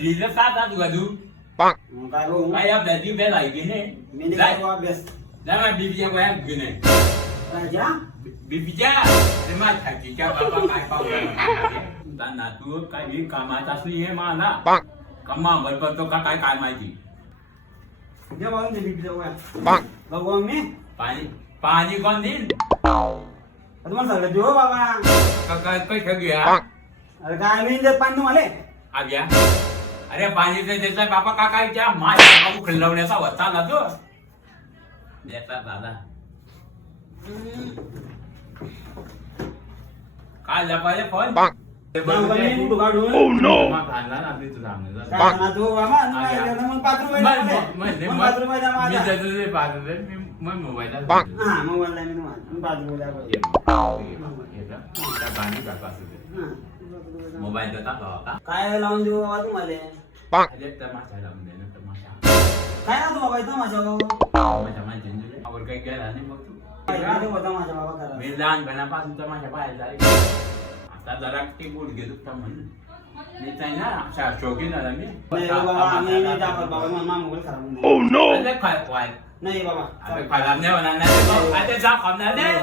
લીધે સાત હતું બધું કઈ આપ દર્દી બે લાગી ને બીજા કોઈ એમ ગયું ને બીજા એમાં થાકી ક્યાં બાપા કાંઈ પાવ નાતું કઈ કામાતા શું એ માલા કમા બરબર તો કાંઈ કામ આવી પાણી કોણ દીન કઈ થયું આવ્યા અરે પાણી તો જતા બાપા કાકા ક્યાં માર બાબુ ખલ્લવण्याचा होता ना तो देता दादा काय लपाले फोन मोबाईल देता का काय लावून देऊ बाबा तुम्हाला तमाशा लावून दे ना तमाशा काय ना तुम्हाला तमाशा तमाशा म्हणजे आपण काही गेला नाही मग तू तमाशा बाबा करा मी लहानपणापासून तमाशा पाहायला जाईल आता जरा ती बोल घेतो का म्हणून मी नाही ना अशा शौकीन आला मी Oh no! काय नाही बाबा खराब नाही होणार नाही जा खाणार नाही